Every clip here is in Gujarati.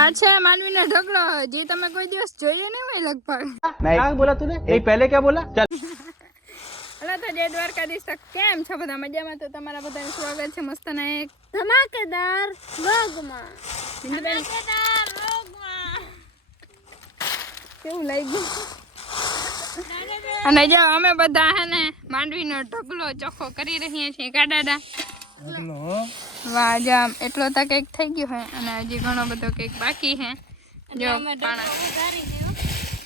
આ છે માનવી ઢગલો. જે તમે કોઈ દિવસ જોઈએ નહીં લગભગ. નહીં બોલા તું નહીં કેમ છો બધા? મજામાં? તો તમારા બધાનું સ્વાગત છે મસ્ત ના એક ધમાકેદાર વ્લોગમાં કેવું લાગ્યું? અને જો અમે બધા હે ને માંડવીનો ઢગલો ચોખ્ખો કરી રહ્યા છીએ કાડાડા આમ એટલો તો કેક થઈ ગયો હે અને હજી ઘણો બધો કેક બાકી હે. જો પાણા.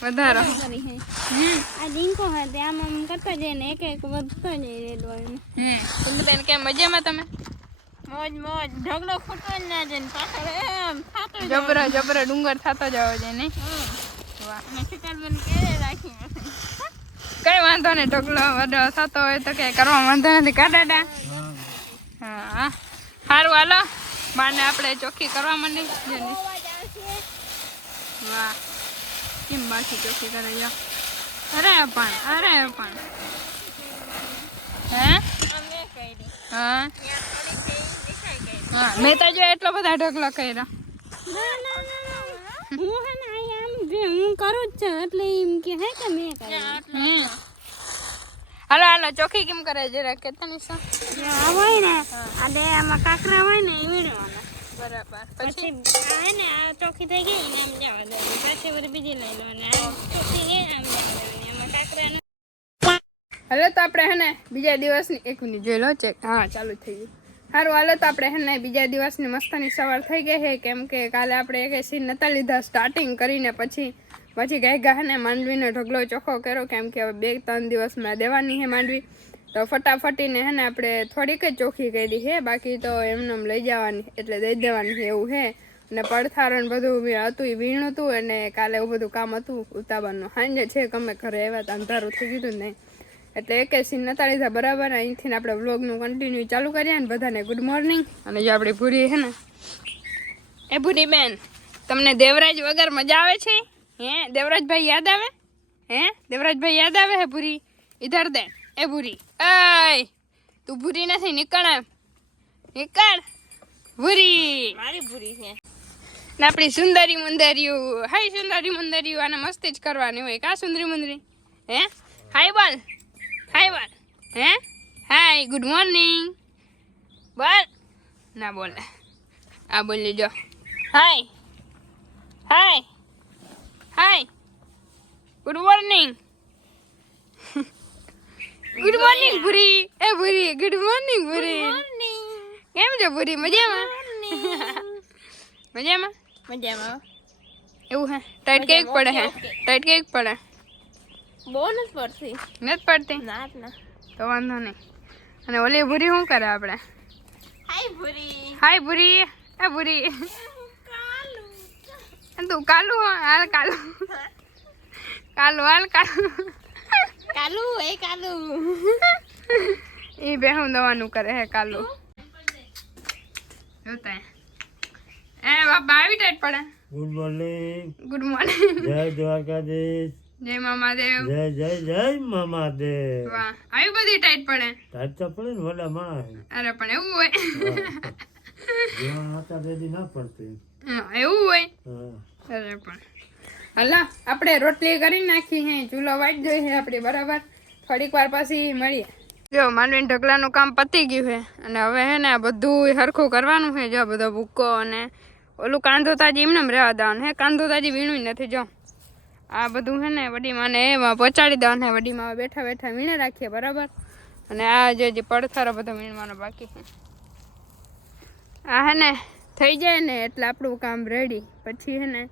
વધારો આ ડીંકો હોય તે આમ આમ કરતા જઈએ ને એક એક વધતો જાય રહેલો હમ. તો બેન કેમ મજામાં તમે? મોજ મોજ. ઢગલો ફૂટો જ ના જાય ને પાછળ એમ થતો જબરો જબરો ડુંગર થતો જવો છે નહીં? વાહ. ને શિકારબેન કે રાખી કઈ વાંધો નહીં ઢગલો વડો થતો હોય તો કઈ કરવા વાંધો નથી કાઢાડા હા. સારું હાલો. બાને આપણે ચોખ્ખી કરવા માંડી. જેની વાહ. કેમ બાકી ચોખ્ખી કરે અરે પણ અરે પણ. હે? હા. હા મેં તો જો એટલો બધા ઢગલો કર્યો. હું હે ને આમ હું કરું જ છું એટલે એમ કે હે કે મેં કર્યું? હાલો હાલો ચોખ્ખી કેમ કરે જરા કેતા ને સા આ હોય ને અને આમાં કાકરા હોય ને એ વીણવાના. બરાબર. પછી? પછી આ ને આ ચોખ્ખી થઈ ગઈ ને આમ જવા દેવાની. પાછી વળી બીજી લઈ લેવાની. આ ચોખ્ખી ગઈ આમ જવા દેવાની. આમાં કાકરા હાલો તો આપણે હે ને બીજા દિવસની એક મિનિટ જોઈ લો ચેક હા ચાલુ થઈ ગયું. સારું હાલો તો આપણે હે ને બીજા દિવસની મસ્તાની સવાર થઈ ગઈ છે. કેમ કે કાલે આપણે એક સીન નતા લીધા. સ્ટાર્ટિંગ કરીને પછી પછી ગાય ગા હે માંડવીનો ઢગલો ચોખ્ખો કર્યો, કેમ કે હવે બે ત્રણ દિવસમાં દેવાની છે માંડવી. તો ફટાફટીને હે ને આપણે થોડીક જ ચોખ્ખી કરી છે બાકી તો એમને એમ લઈ જવાની, એટલે દઈ દેવાની છે એવું છે અને પડથારણ બધું હતું, એ વીણું હતું અને કાલે એવું બધું કામ હતું, ઉતાવળનું. સાંજે છે ગમે ઘરે આવ્યા તો, અંધારું થઈ ગયું ને. એટલે એક સીન નતા લીધા, બરાબર. અહીંથી આપણે વ્લોગનું કન્ટિન્યુ ચાલુ કરીએ ને, બધાને ગુડ મોર્નિંગ અને જો આપણી ભૂરી છે ને, એ ભૂરી બેન, તમને દેવરાજ વગર મજા આવે છે? હે દેવરાજભાઈ યાદ આવે હે દેવરાજભાઈ યાદ આવે હે ભૂરી ઇધર દે એ ભૂરી અય તું ભૂરી નથી નીકળ એમ. નીકળ ભૂરી મારી ભૂરી છે ને આપણી સુંદરી મુંદરિયું હાય સુંદરી મુંદરિયું આને મસ્તી જ કરવાની હોય કા સુંદરી મુંદરી હે હાય બોલ હાય બોલ હે હાય ગુડ મોર્નિંગ બોલ ના બોલે આ બોલી જો hi hi hi good morning good morning ભૂરી એ ભૂરી ગુડ મોર્નિંગ ભૂરી કેમ છે ભૂરી મજામાં? મજામાં? મજામાં. એવું હે? ટાઈટ કેક પડે હે. ટાઈટ કેક પડે. બહુ નથી પડતી. નથી પડતી? ના ના. તો વાંધો નહીં. અને ઓલી ભૂરી શું કરે આપણે? હાય ભૂરી હાય ભૂરી એ ભૂરી તું કાલુ હાલ કાલુ. કાલુ હાલ કાલુ. કાલુ એ કાલુ. એ બે હું દવાનું કરે હે કાલુ. જોતા. એ બાપા આવી ટાઈટ પડે. ગુડ મોર્નિંગ ગુડ મોર્નિંગ જય દ્વારકાધીશ. જય મામાદેવ. જય જય જય મામાદેવ. વાહ આવી બધી ટાઈટ પડે. ટાઈટ તો પડે ને વડા માણસ. અરે પણ એવું હોય. જેવા હતા તેથી ના પડતી. એવું હોય. હા. અરે પણ. હલા, આપણે રોટલી કરી નાખી હે, ચૂલો વાટ ગયો છે આપણી, બરાબર? થોડીક વાર પછી મળીએ. જો, માનવીન ઢગલાનું કામ પતી ગયું છે અને હવે હે ને બધું હરખું કરવાનું છે જો બધો ભૂક્કો અને ઓલું કાંદો તાજી એમને રહેવા દેવાનું હે કાંદો તાજી વીણું નથી, જો. આ બધું છે ને વડીમાં ને એમાં પહોંચાડી દેવાનું હે, વડીમાં બેઠા બેઠા વીણે રાખીએ, બરાબર? અને આ જે પડથારો બધો વીણવાનો બાકી છે. આ હે ને થઈ જાય ને એટલે આપણું કામ રેડી પછી હે ને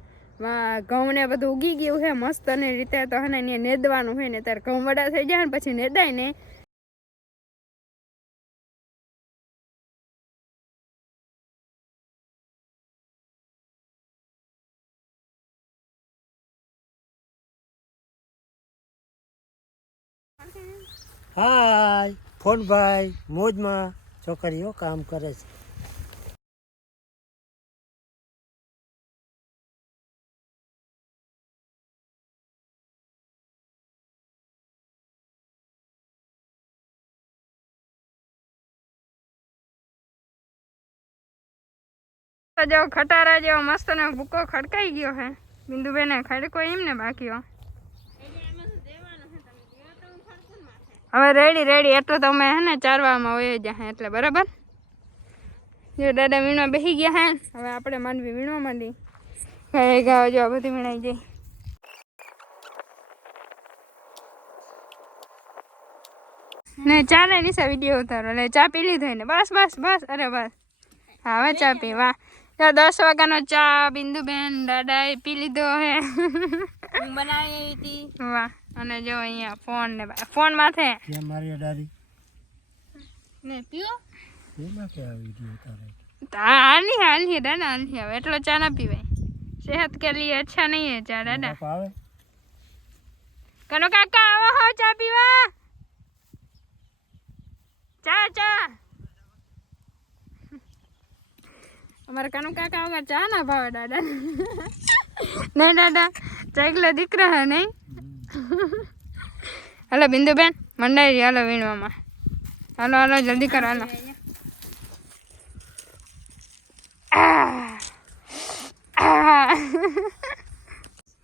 વા ઘઉં ને બધું ઉગી ગયું છે મસ્ત અને રીતે તો હે ને નેદવાનું હોય ને ત્યારે ઘઉં વડા થઈ જાય ને પછી નેદાય ને. હાય ફોન ભાઈ મોજમાં છોકરીઓ કામ કરે છે. તો ખટારા જેવો મસ્ત ને ભૂકો ખડકાઈ ગયો હે. બિંદુબેને ખડકો એમને બાકી હો હવે રેડી રેડી. એટલું તો અમે હે ને ચારવામાં હોય જ હે એટલે બરાબર? જો દાદા વીણવા બેસી ગયા હે. હવે આપણે માંડવી વીણવા માંડી. ગાય ગાવ જો બધી વીણાઈ જાય. ને ચાલે નિશા વીડિયો ઉતારો એટલે ચા પી લીધો ને. બસ બસ બસ. અરે, બસ. હા, હવે ચા પી. વાહ. જો દસ વાગ્યાનો ચા બિંદુબેન દાદાએ પી લીધો હે. બનાવી હતી. વાહ અને જો અહીંયા ફોન ને ફોન માથે. ત્યાં મારી દાદી ને પીઓ. એમાં કે આ વીડિયો તારે હાલી હાલી દાદા હાલી હવે એટલો ચા ના પીવાય. સેહત કે લીએ અચ્છા નહીં હે ચા દાદા. બાપ આવે? કનો કાકા આવો હો ચા પીવા ચા ચા અમારે કનો કાકા વગર ચા ના ભાવે, દાદા નહીં, દાદા ચાકલો દીકરો હે નહીં હાલો, બિંદુબેન, મંડાઈ રહી, હાલો, વીણવામાં હાલો હાલો, જલ્દી કરો, હાલો આહ. આહ.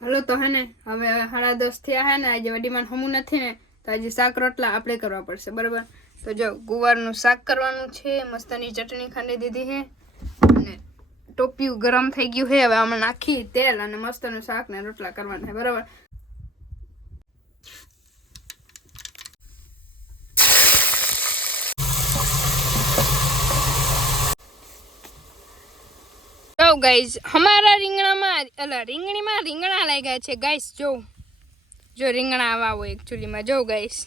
હાલો, તો હે ને, હવે સાડા દસ થયા હે ને, આજે વડીમાં હમું નથી ને, તો આજે શાક રોટલા આપણે કરવા પડશે, બરાબર તો જો, ગુવારનું શાક કરવાનું છે, મસ્તની ચટણી ખાંડી દીધી છે અને ટોપિયું ગરમ થઈ ગયું છે. હવે આમાં નાખી તેલ અને મસ્તનું શાક ને રોટલા કરવાના બરાબર? જો ગાઈઝ અમારા રીંગણામાં, અલા, રીંગણીમાં રીંગણા લાગ્યા છે. ગાઈસ જો જો રીંગણા આવા હોય એકચ્યુઅલીમાં જો ગાઈસ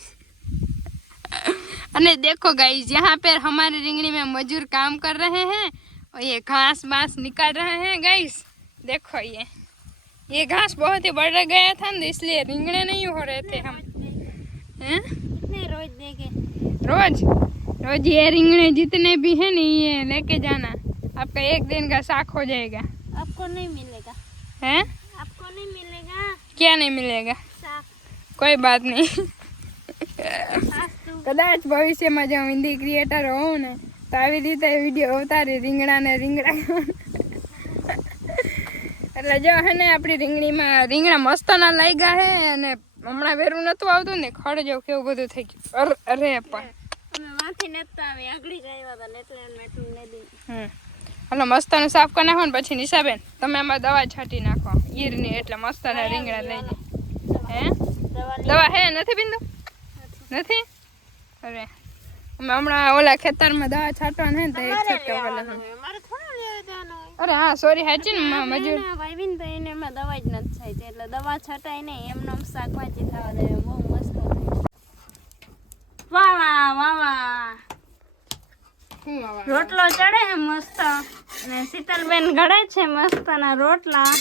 અને દેખો ગાઈઝ યહાં પર હમારે રીંગણી મેં મજૂર કામ કર રહે हैं और ये घास बास निकाल रहे हैं गाइस देखो ये ये घास बहुत ही बढ़ गया था ना इसलिए रिंगणे नहीं हो रहे थे हम हैं कितने रोज देखे रोज रोज ये रिंगणे जितने भी हैं ना ये लेके जाना आपका एक दिन का साग हो जाएगा आपको नहीं मिलेगा हैं आपको नहीं मिलेगा क्या नहीं मिलेगा साग કોઈ બાત નહીં आज तो કદાચ ભવિષ્યમાં જો હું હિન્દી ક્રિએટર હોઉં ને તો આવી રીતે વીડિયો ઉતારી રીંગણા ને રીંગણા એટલે જો હે ને આપણી રીંગણીમાં રીંગણા મસ્ત ના લાગ્યા હે અને હમણાં વેરું નતું આવતું ને ખડ જેવું કેવું બધું થઈ ગયું. અર- અરે પણ. હલો મસ્તનું સાફ કરી નાખો ને પછી નિશાબેન તમે આમાં દવા છાંટી નાખો ઈરની એટલે મસ્તના રીંગણા લઈ જાય હે? દવા દવા હે? નથી બિંદુ નથી? અરે. અમે હમણાં ઓલા ખેતરમાં દવા છાંટવાનું હે ને તો એક છટકો પેલા અરે હા સોરી હાચી ને મજૂર. વાવી તો એને એમાં દવા જ નથી થાય એટલે દવા છટાય નહીં. એમનો શાકભાજી થવા દે બહુ મસ્ત વાહ વાહ વાહ વાહ. રોટલો ચડે છે મસ્ત. અને શીતલબેન ઘડે છે મસ્તના રોટલા.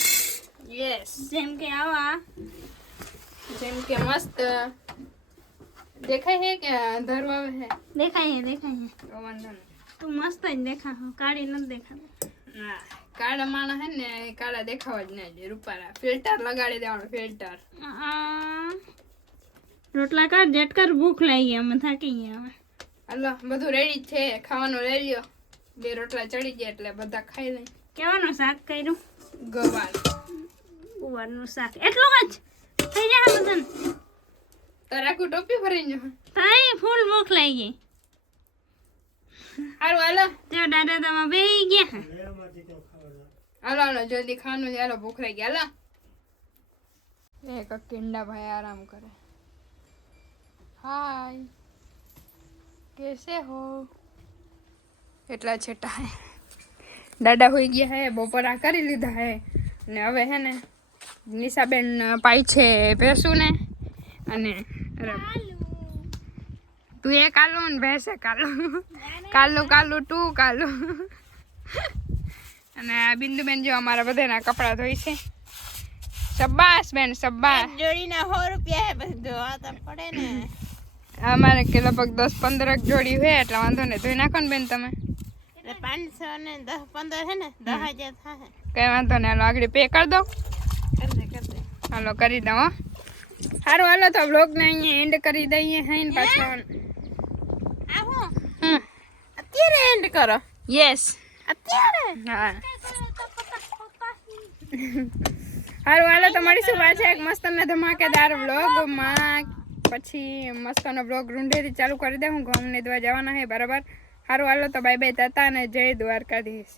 યસ જેમ કે આવા. જેમ કે મસ્ત. દેખાય છે કે અંધારું આવે છે દેખાય છે દેખાય છે તો વાંધો નહીં. તું મસ્ત જ દેખા કાળી નથી દેખાતી. ના કાળા માણસ હે ને કાળા દેખાવા જ ના જોઈએ રૂપારા ફિલ્ટર લગાડી દેવાનું ફિલ્ટર. રોટલા કર જેટ કર ભૂખ લાગી અમે થાકી ગયા હવે હાલો બધું રેડી છે ખાવાનું લઈ લ્યો. બે રોટલા ચડી ગયા એટલે બધા ખાઈ લઈ. કેવાનું શાક કર્યું? ગવાર. ગવારનું શાક. એટલું જ? થઈ જાય બધાને? તારે આખું ટોપી ભરીને જવાનું. થાય ફૂલ ભૂખ લાગી હારું હાલો જો દાદા તમે બેહી ગયા હાલો હાલો જલ્દી ખાવાનું છે હાલો ભૂખ લાગી હાલો એક કિંડા ભાઈ આરામ કરે હાય કેસે હો એટલા છેટા હે દાદા હોઈ ગયા હે બપોરા કરી લીધા હે ને હવે હે ને નિશાબેન પાઈ છે ભેંસું ને અને અરે તું એ કાલુ ને ભેસે કાલુ. કાલું કાલું તું કાલું. અને આ બિંદુબેન જો અમારા બધાના કપડાં ધોઈ છે. શબ્બાસ બેન શબ્બાસ. જોડીના સો રૂપિયા હે બધું આ તો પડે ને. અમારે કે લગભગ દસ પંદર જોડી હોય એટલે વાંધો નહીં ધોઈ નાખો ને બેન તમે. એટલે પાંચસો ને દસ પંદર હે ને દસ હજાર થાય. કઈ વાંધો નહીં હાલો આગળ પે કરી દો. હાલો કરી દઉં હો. સારું હાલો તો બ્લોગને અહીંયા એન્ડ કરી દઈએ હે ને પાછો. અત્યારે એન્ડ કરો? યસ અત્યારે? હા. સારું હાલો તો મળીશું પાછા એક મસ્ત ને ધમાકેદાર વ્લોગમાં પછી મસ્તનો બ્લોગ રૂંઢેથી ચાલુ કરી દે હું ઘઉં ને દવા જવાના હે બરાબર? સારું હાલો તો બાય બાય તાતા અને જય દ્વારકાધીશ.